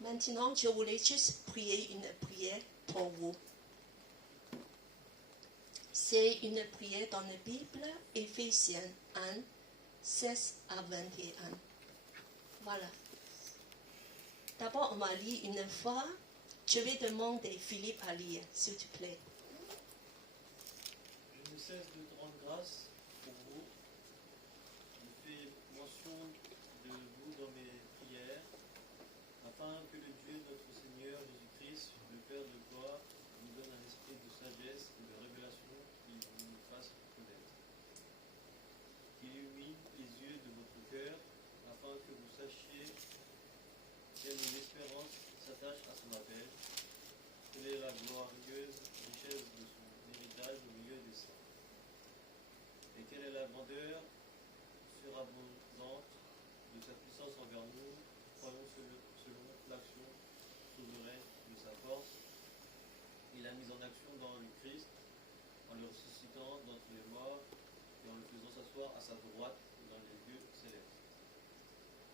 maintenant, je voulais juste prier une prière pour vous. C'est une prière dans la Bible, Éphésiens 1, 16 à 21. Voilà. D'abord, on m'a lu une fois. Je vais demander Philippe à lire, s'il te plaît. Je ne cesse de te rendre grâce pour vous. Je fais mention de vous dans mes prières, afin que le Dieu de notre Seigneur Jésus-Christ, le Père de gloire, nous donne un esprit de sagesse et de révélation qui nous fasse connaître. Qu'il illumine les yeux de votre cœur, afin que vous sachiez quelle espérance s'attache à son appel, quelle est la glorieuse richesse de son héritage au milieu des saints, et quelle est la grandeur surabondante de sa puissance envers nous, croyons selon l'action souveraine de sa force. Il a mis en action dans le Christ, en le ressuscitant d'entre les morts et en le faisant s'asseoir à sa droite dans les lieux célestes,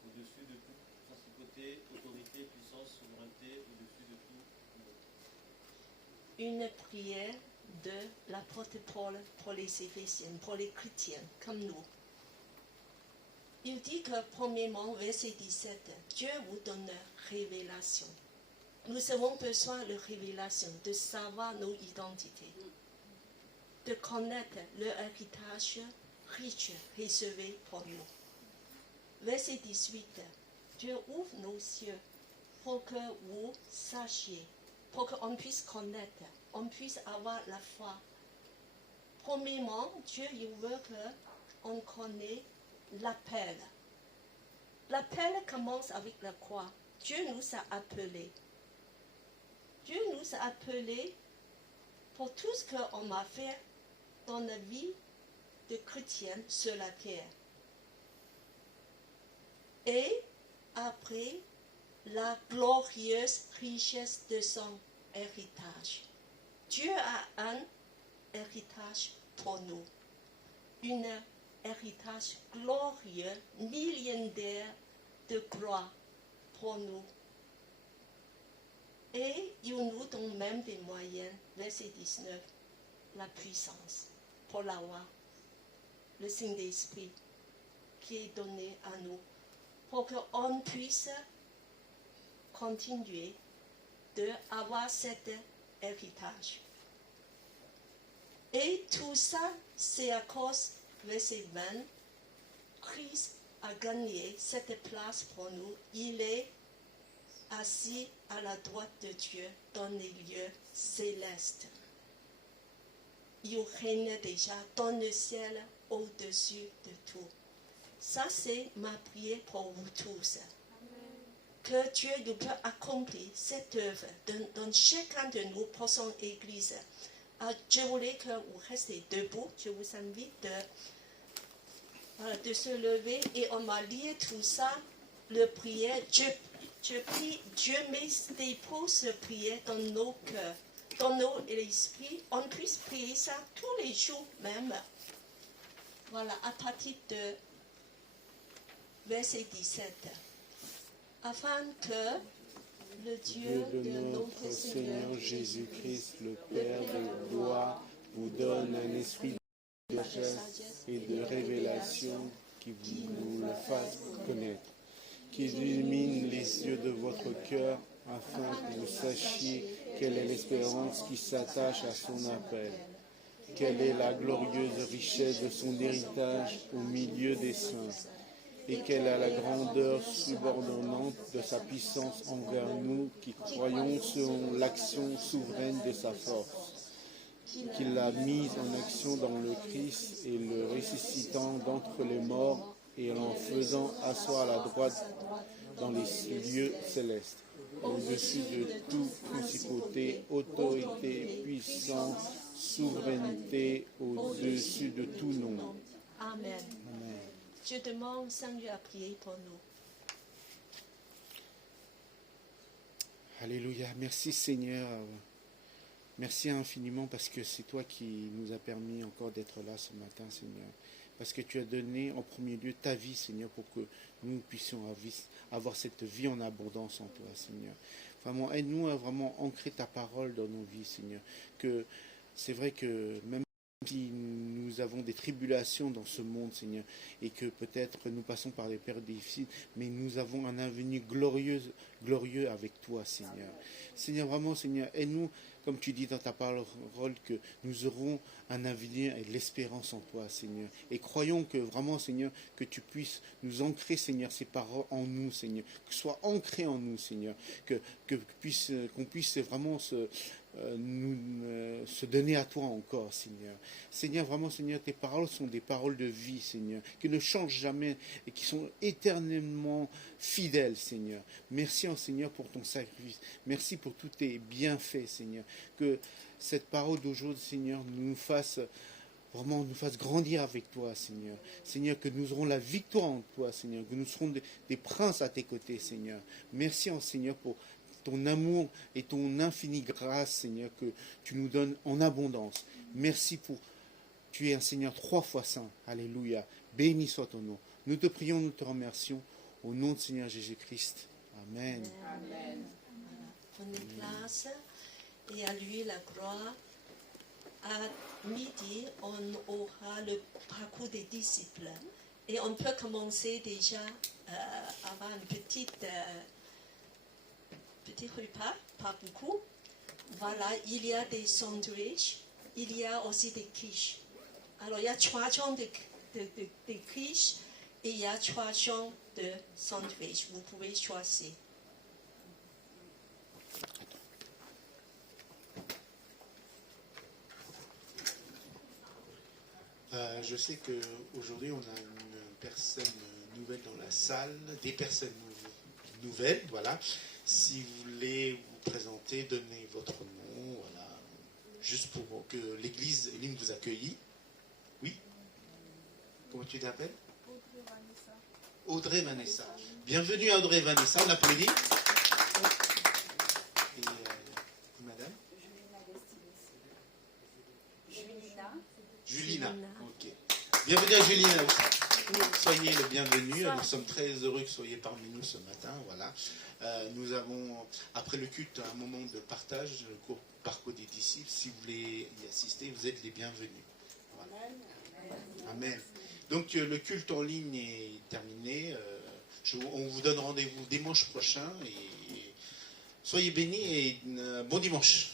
au-dessus de toute principauté, autorité, puissance, souveraineté, au-dessus de tout nom. Une prière de l'apôtre Paul pour les Éphésiens, pour les chrétiens comme nous. Il dit que, premièrement, verset 17, Dieu vous donne révélation. Nous avons besoin de révélation, de savoir nos identités, de connaître le héritage riche réservé pour nous. Verset 18, Dieu ouvre nos yeux pour que vous sachiez, pour qu'on puisse connaître, on puisse avoir la foi. Premièrement, Dieu il veut qu'on connaisse l'appel. L'appel commence avec la croix. Dieu nous a appelés. Dieu nous a appelés pour tout ce qu'on a fait dans la vie de chrétiens sur la terre. Et après, la glorieuse richesse de son héritage. Dieu a un héritage pour nous. Un héritage glorieux, millénaire de gloire pour nous. Et il nous donne même des moyens, verset 19, la puissance pour l'avoir, le Saint-Esprit qui est donné à nous, pour qu'on puisse continuer d'avoir cet héritage. Et tout ça, c'est à cause, verset 20, Christ a gagné cette place pour nous. Il est assis à la droite de Dieu dans les lieux célestes. Il règne déjà dans le ciel au-dessus de tout. Ça, c'est ma prière pour vous tous. Que Dieu nous peut accomplir cette œuvre dans chacun de nous pour son Église. Je voulais que vous restez debout. Je vous invite de se lever et on va lire tout ça, le prière. Je prie, Dieu met des pauses de prière dans nos cœurs, dans nos esprits. On puisse prier ça tous les jours même. Voilà, à partir de verset 17. Afin que le Dieu de notre Seigneur Jésus-Christ, le Père de gloire, vous donne un esprit de sagesse et de révélation qui vous le fasse connaître, qui illumine les yeux de votre cœur afin que vous sachiez quelle est l'espérance qui s'attache à son appel, quelle est la glorieuse richesse de son héritage au milieu des saints, et quelle est la grandeur subordonnante de sa puissance envers nous qui croyons selon l'action souveraine de sa force, qu'il l'a mise en action dans le Christ et le ressuscitant d'entre les morts et en faisant asseoir à la droite dans les lieux célestes, au-dessus de toute principauté, autorité, puissance, souveraineté, au-dessus de tout nom. Amen. Amen. Je demande Seigneur à prier pour nous. Alléluia. Merci Seigneur. Merci infiniment parce que c'est toi qui nous as permis encore d'être là ce matin, Seigneur. Parce que tu as donné en premier lieu ta vie, Seigneur, pour que nous puissions avoir cette vie en abondance en toi, Seigneur. Vraiment, aide-nous à vraiment ancrer ta parole dans nos vies, Seigneur. Que c'est vrai que même si nous avons des tribulations dans ce monde, Seigneur, et que peut-être nous passons par des périodes difficiles, mais nous avons un avenir glorieux avec toi, Seigneur. Seigneur, vraiment, Seigneur, aide-nous, comme tu dis dans ta parole, que nous aurons un avenir et de l'espérance en toi, Seigneur. Et croyons que vraiment, Seigneur, que tu puisses nous ancrer, Seigneur, ces paroles en nous, Seigneur. Que ce soit ancré en nous, Seigneur. Qu'on puisse vraiment se donner à toi encore, Seigneur. Seigneur, vraiment, Seigneur, tes paroles sont des paroles de vie, Seigneur, qui ne changent jamais et qui sont éternellement fidèles, Seigneur. Merci, Seigneur, pour ton sacrifice. Merci pour tous tes bienfaits, Seigneur. Que cette parole d'aujourd'hui, Seigneur, nous fasse grandir avec toi, Seigneur. Seigneur, que nous aurons la victoire en toi, Seigneur. Que nous serons des princes à tes côtés, Seigneur. Merci, Seigneur, pour ton amour et ton infinie grâce, Seigneur, que tu nous donnes en abondance. Merci pour... Tu es un Seigneur 3 fois saint. Alléluia. Béni soit ton nom. Nous te prions, nous te remercions. Au nom de Seigneur Jésus-Christ. Amen. Amen. Prenez place et à lui la gloire. À midi, on aura le parcours des disciples. Et on peut commencer déjà avoir un petit repas, pas beaucoup. Voilà, il y a des sandwichs, il y a aussi des quiches. Alors, il y a 3 genres de quiches et il y a 3 genres de sandwichs. Vous pouvez choisir. Je sais qu'aujourd'hui, on a une personne nouvelle dans la salle, des personnes nouvelles, voilà. Si vous voulez vous présenter, donnez votre nom, voilà, juste pour que l'église Elim vous accueille. Oui? Comment tu t'appelles? Audrey Vanessa. Bienvenue à Audrey Vanessa, on applaudit. Et madame? Julina. Ok. Bienvenue à Julina aussi. Soyez le bienvenu. Nous sommes très heureux que vous soyez parmi nous ce matin. Voilà. Nous avons, après le culte, un moment de partage, le cours parcours des disciples. Si vous voulez y assister, vous êtes les bienvenus. Voilà. Amen. Donc le culte en ligne est terminé. On vous donne rendez-vous dimanche prochain. Et soyez bénis et bon dimanche.